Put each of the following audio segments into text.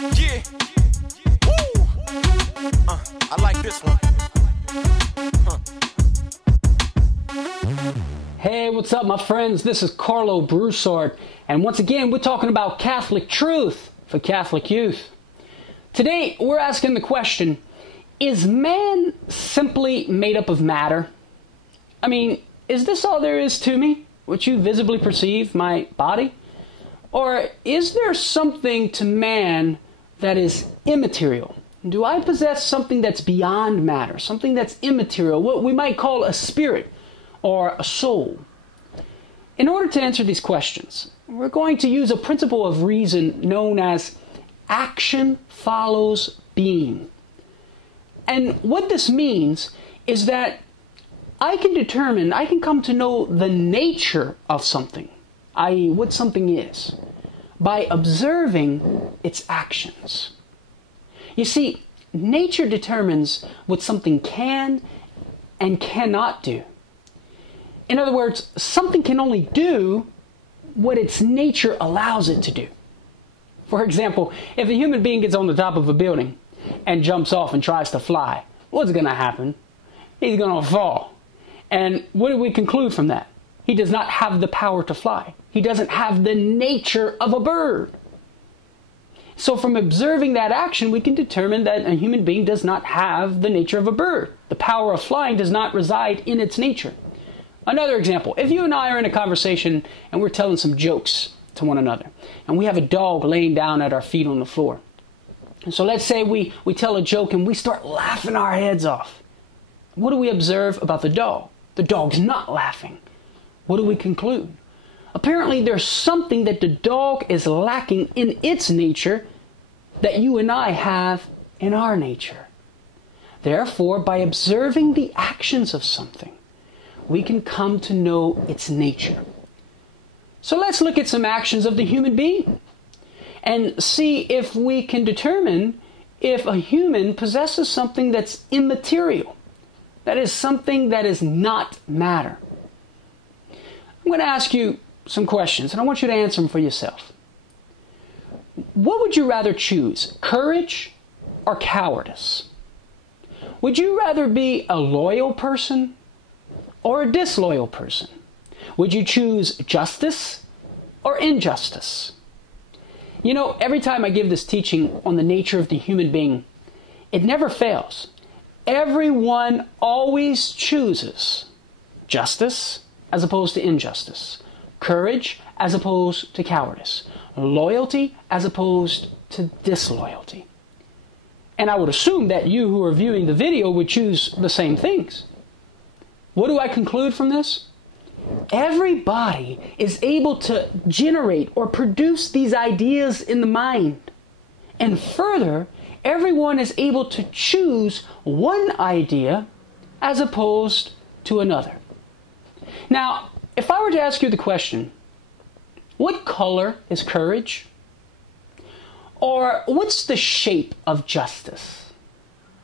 Yeah. Woo. I like this one. Hey, what's up, my friends? This is Karlo Broussard, and once again, we're talking about Catholic truth for Catholic youth. Today, we're asking the question, is man simply made up of matter? I mean, is this all there is to me, what you visibly perceive, my body? Or is there something to man that is immaterial? Do I possess something that's beyond matter, something that's immaterial, what we might call a spirit or a soul? In order to answer these questions, we're going to use a principle of reason known as action follows being. And what this means is that I can come to know the nature of something, i.e., what something is, by observing its actions. You see, nature determines what something can and cannot do. In other words, something can only do what its nature allows it to do. For example, if a human being gets on the top of a building and jumps off and tries to fly, what's going to happen? He's going to fall. And what do we conclude from that? He does not have the power to fly. He doesn't have the nature of a bird. So from observing that action, we can determine that a human being does not have the nature of a bird. The power of flying does not reside in its nature. Another example, if you and I are in a conversation and we're telling some jokes to one another, and we have a dog laying down at our feet on the floor. And so let's say we tell a joke and we start laughing our heads off. What do we observe about the dog? The dog's not laughing. What do we conclude? Apparently there's something that the dog is lacking in its nature that you and I have in our nature. Therefore, by observing the actions of something, we can come to know its nature. So let's look at some actions of the human being and see if we can determine if a human possesses something that's immaterial. That is something that is not matter. I'm going to ask you some questions, and I want you to answer them for yourself. What would you rather choose, courage or cowardice? Would you rather be a loyal person or a disloyal person? Would you choose justice or injustice? You know, every time I give this teaching on the nature of the human being, it never fails. Everyone always chooses justice as opposed to injustice, courage as opposed to cowardice, loyalty as opposed to disloyalty. And I would assume that you who are viewing the video would choose the same things. What do I conclude from this? Everybody is able to generate or produce these ideas in the mind. And further, everyone is able to choose one idea as opposed to another. Now, if I were to ask you the question, what color is courage? Or what's the shape of justice?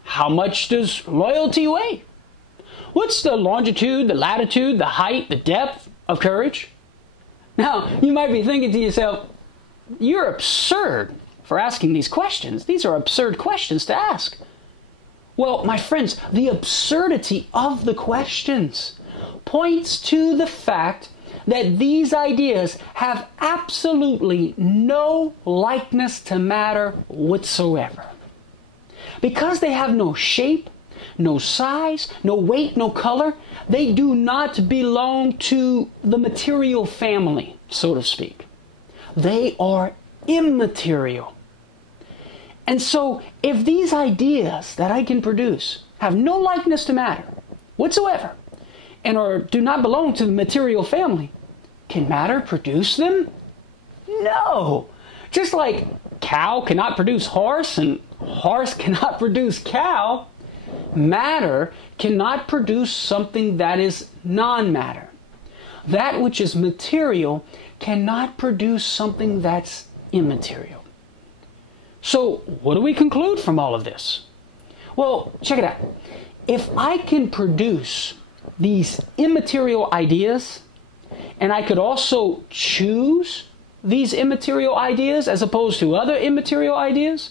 How much does loyalty weigh? What's the longitude, the latitude, the height, the depth of courage? Now, you might be thinking to yourself, you're absurd for asking these questions. These are absurd questions to ask. Well, my friends, the absurdity of the questions points to the fact that these ideas have absolutely no likeness to matter whatsoever. Because they have no shape, no size, no weight, no color, they do not belong to the material family, so to speak. They are immaterial. And so, if these ideas that I can produce have no likeness to matter whatsoever, and do not belong to the material family, can matter produce them? No! Just like cow cannot produce horse and horse cannot produce cow, matter cannot produce something that is non-matter. That which is material cannot produce something that's immaterial. So, what do we conclude from all of this? Well, check it out. If I can produce these immaterial ideas, and I could also choose these immaterial ideas as opposed to other immaterial ideas,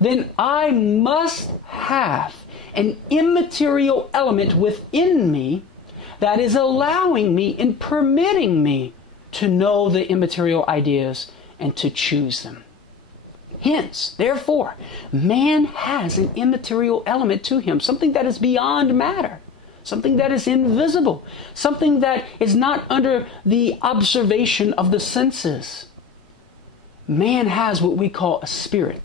then I must have an immaterial element within me that is allowing me and permitting me to know the immaterial ideas and to choose them. Hence, therefore, man has an immaterial element to him, something that is beyond matter, something that is invisible, something that is not under the observation of the senses. Man has what we call a spirit,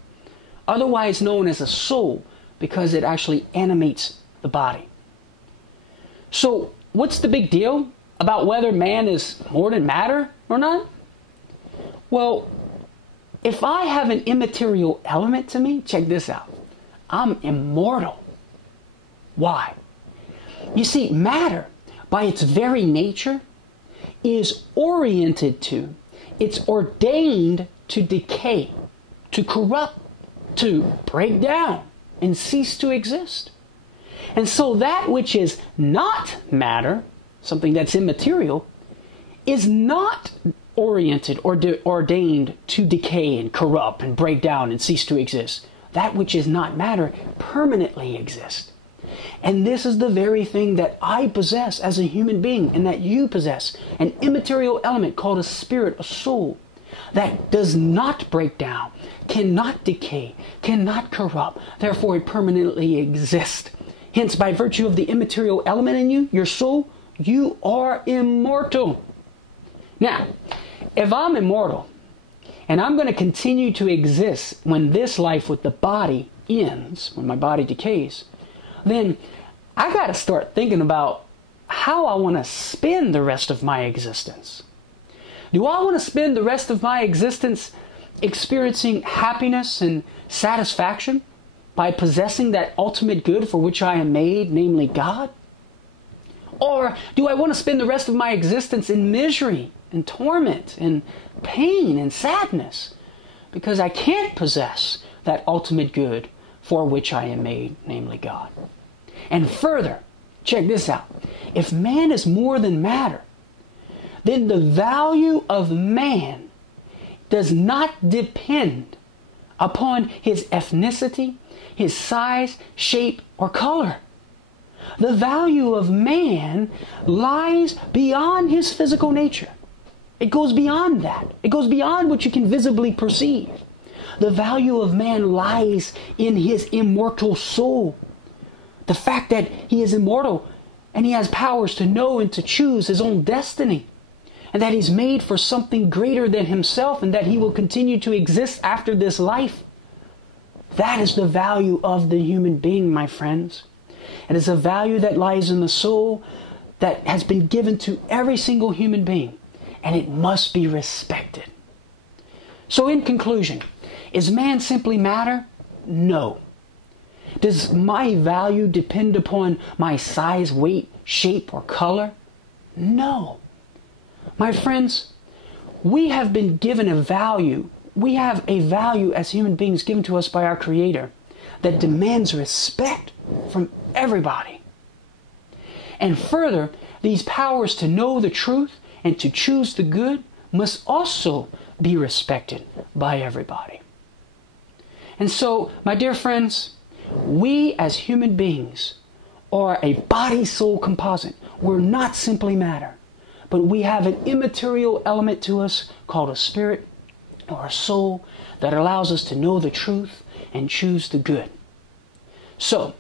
otherwise known as a soul, because it actually animates the body. So, what's the big deal about whether man is more than matter or not? Well, if I have an immaterial element to me, check this out. I'm immortal. Why? You see, matter, by its very nature, is oriented to, it's ordained to decay, to corrupt, to break down, and cease to exist. And so that which is not matter, something that's immaterial, is not oriented or ordained to decay and corrupt and break down and cease to exist. That which is not matter permanently exists. And this is the very thing that I possess as a human being and that you possess, an immaterial element called a spirit, a soul, that does not break down, cannot decay, cannot corrupt, therefore it permanently exists. Hence, by virtue of the immaterial element in you, your soul, you are immortal. Now, if I'm immortal, and I'm going to continue to exist when this life with the body ends, when my body decays, then I got to start thinking about how I want to spend the rest of my existence. Do I want to spend the rest of my existence experiencing happiness and satisfaction by possessing that ultimate good for which I am made, namely God? Or do I want to spend the rest of my existence in misery and torment and pain and sadness because I can't possess that ultimate good for which I am made, namely God? And further, check this out. If man is more than matter, then the value of man does not depend upon his ethnicity, his size, shape, or color. The value of man lies beyond his physical nature. It goes beyond that. It goes beyond what you can visibly perceive. The value of man lies in his immortal soul. The fact that he is immortal and he has powers to know and to choose his own destiny. And that he's made for something greater than himself and that he will continue to exist after this life. That is the value of the human being, my friends. It is a value that lies in the soul that has been given to every single human being. And it must be respected. So in conclusion, is man simply matter? No. Does my value depend upon my size, weight, shape, or color? No. My friends, we have been given a value. We have a value as human beings given to us by our Creator that demands respect from everybody. And further, these powers to know the truth and to choose the good must also be respected by everybody. And so, my dear friends, we as human beings are a body-soul composite. We're not simply matter, but we have an immaterial element to us called a spirit or a soul that allows us to know the truth and choose the good. So,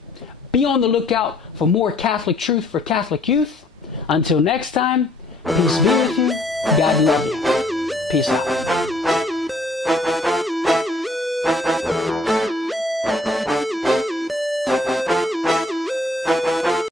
be on the lookout for more Catholic truth for Catholic youth. Until next time, peace be with you. God love you. Peace out.